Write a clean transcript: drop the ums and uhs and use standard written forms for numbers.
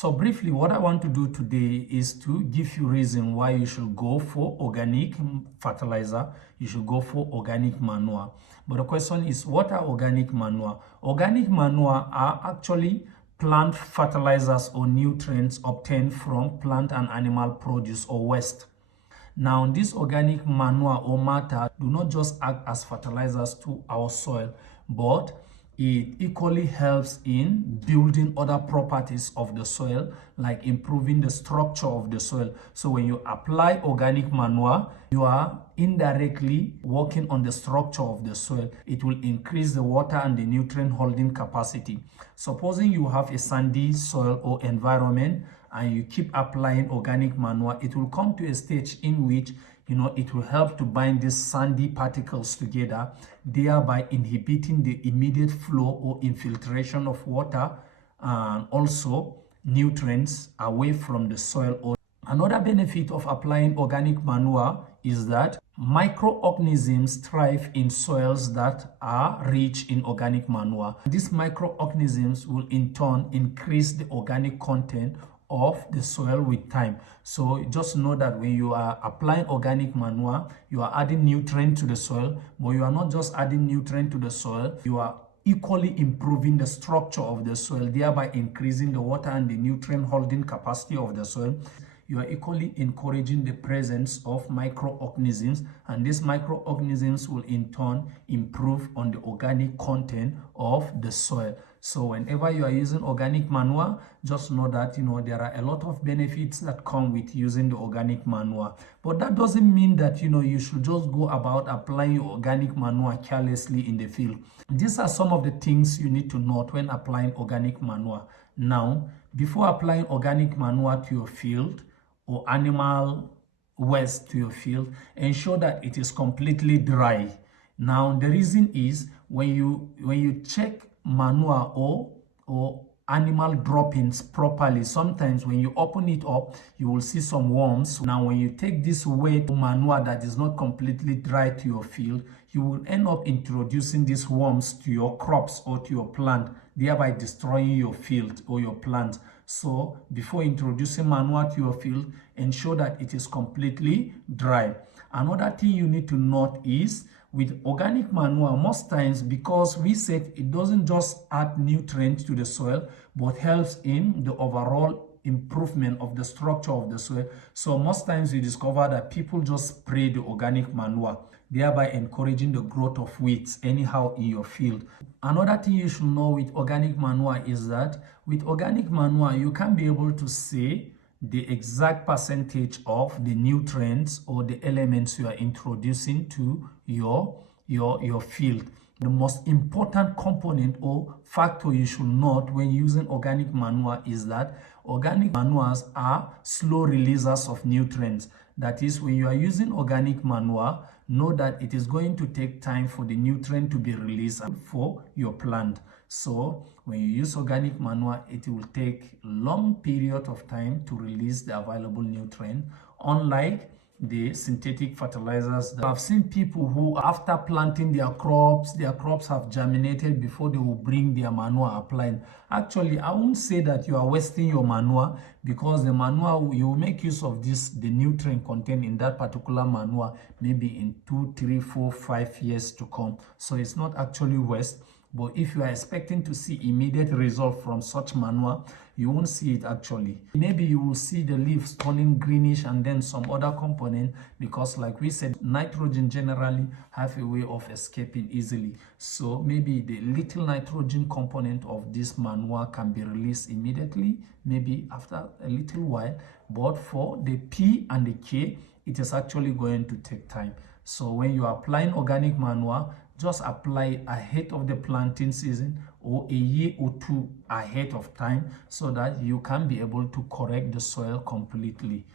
So briefly, what I want to do today is to give you reason why you should go for organic fertilizer, you should go for organic manure. But the question is, what are organic manure? Organic manure are actually plant fertilizers or nutrients obtained from plant and animal produce or waste. Now, this organic manure or matter do not just act as fertilizers to our soil, but it equally helps in building other properties of the soil, like improving the structure of the soil. So when you apply organic manure, you are indirectly working on the structure of the soil. It will increase the water and the nutrient holding capacity. Supposing you have a sandy soil or environment and you keep applying organic manure, it will come to a stage in which it will help to bind these sandy particles together, thereby inhibiting the immediate flow or infiltration of water and also nutrients away from the soil. Another benefit of applying organic manure is that microorganisms thrive in soils that are rich in organic manure. These microorganisms will in turn increase the organic content of the soil with time. So just know that when you are applying organic manure, you are adding nutrient to the soil, but you are not just adding nutrient to the soil, you are equally improving the structure of the soil, thereby increasing the water and the nutrient holding capacity of the soil. You are equally encouraging the presence of microorganisms, and these microorganisms will in turn improve on the organic content of the soil. So whenever you are using organic manure, just know that there are a lot of benefits that come with using the organic manure. But that doesn't mean that you should just go about applying your organic manure carelessly in the field. These are some of the things you need to note when applying organic manure. Now, before applying organic manure to your field or animal waste to your field, ensure that it is completely dry. Now, the reason is when you check manure or animal droppings properly, sometimes when you open it up, you will see some worms. Now, when you take this wet manure that is not completely dry to your field, you will end up introducing these worms to your crops or to your plant, thereby destroying your field or your plant. So before introducing manure to your field, ensure that it is completely dry. Another thing you need to note is with organic manure, most times, because we said it doesn't just add nutrients to the soil, but helps in the overall improvement of the structure of the soil. So most times you discover that people just spray the organic manure, thereby encouraging the growth of weeds anyhow in your field. Another thing you should know with organic manure is that with organic manure, you can be able to say the exact percentage of the nutrients or the elements you are introducing to your field. The most important component or factor you should note when using organic manure is that organic manures are slow releasers of nutrients. That is, when you are using organic manure, know that it is going to take time for the nutrient to be released for your plant. So when you use organic manure, it will take long period of time to release the available nutrient, unlike the synthetic fertilizers. I've seen people who, after planting their crops have germinated before they will bring their manure applying. Actually, I won't say that you are wasting your manure, because the manure, you will make use of the nutrient contained in that particular manure maybe in 2, 3, 4, 5 years to come. So it's not actually waste. But if you are expecting to see immediate result from such manure, you won't see it actually. Maybe you will see the leaves turning greenish and then some other component, because like we said, nitrogen generally have a way of escaping easily. So maybe the little nitrogen component of this manure can be released immediately, maybe after a little while. But for the P and the K, it is actually going to take time. So when you are applying organic manure, just apply ahead of the planting season or a year or two ahead of time, so that you can be able to correct the soil completely.